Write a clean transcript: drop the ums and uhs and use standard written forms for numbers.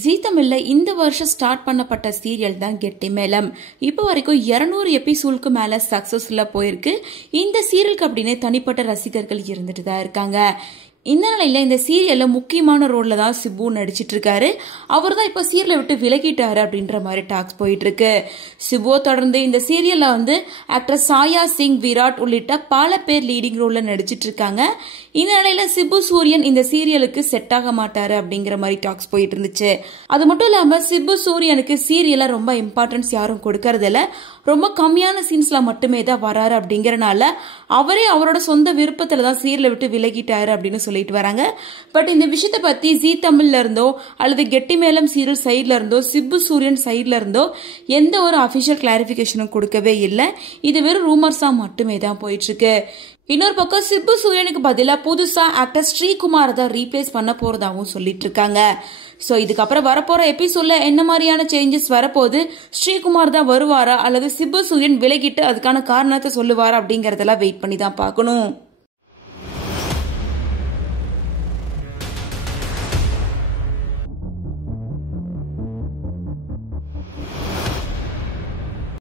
ஜீ தமிழ்ல இந்த வருஷம் ஸ்டார்ட் பண்ணப்பட்ட சீரியல் தான் கெட்டி மேளம். இப்போ வரைக்கும் 200 எபிசோடுக்கு மேல சக்சஸ்ஃபுல்லா போயிருக்கு. இந்த சீரியலுக்கு அப்படின்னு தனிப்பட்ட ரசிகர்கள் இருந்துட்டு தான் இருக்காங்க. இந்த நிலையில இந்த சீரியல்ல முக்கியமான ரோல்ல தான் சிபு நடிச்சிட்டு இருக்காரு. அவர் தான் இப்ப சீரியலை விட்டு விலகிட்டாரு அப்படின்ற மாதிரி டாக்ஸ் போயிட்டு இருக்கு. சிபுவை தொடர்ந்து இந்த சீரியல்ல ஆக்டர் சாயா சிங், விராட் உள்ளிட்ட பல பேர் லீடிங் ரோல்ல நடிச்சிட்டு இருக்காங்க. இந்த நிலையில சிபு சூரியன் இந்த சீரியலுக்கு செட் ஆக மாட்டாரு அப்படிங்கிற மாதிரி டாக்ஸ் போயிட்டு இருந்துச்சு. அது மட்டும் இல்லாம சிபு சூரியனுக்கு சீரியல்ல ரொம்ப இம்பார்ட்டன்ஸ் யாரும் கொடுக்கறது இல்ல, ரொம்ப கம்மியான சீன்ஸ்ல மட்டுமே தான் வராரு அப்படிங்கறனால அவரே அவரோட சொந்த விருப்பத்துல தான் சீரியலை விட்டு விலகிட்டாரு அப்படின்னு சொல்லிட்டு வராங்க. பட் இந்த விஷயத்த பத்தி ஜீ தமிழ்ல இருந்தோ அல்லது கெட்டி மேளம் சீரியல் சைட்ல இருந்தோ சிபு சூரியன் சைட்ல இருந்தோ எந்த ஒரு அபிஷியல் கிளாரிபிகேஷனும் கொடுக்கவே இல்லை. இது வெறும் ரூமர்ஸா மட்டுமே தான் போயிட்டு இருக்கு. இன்னொரு பக்கம் சிபு சூரியனுக்கு பதிலா புதுசா ஆக்டர் ஸ்ரீகுமார் தான் ரீப்ளேஸ் பண்ண போறதாவும் சொல்லிட்டு இருக்காங்க. சோ இதுக்கப்புறம் வரப்போற எபிசோட்ல என்ன மாதிரியான சேஞ்சஸ் வரப்போகுது, ஸ்ரீகுமார் தான் வருவாரா அல்லது சிபு சூரியன் விலகிட்டு அதுக்கான காரணத்தை சொல்லுவாரா அப்படிங்கறதெல்லாம் வெயிட் பண்ணி தான் பார்க்கணும்.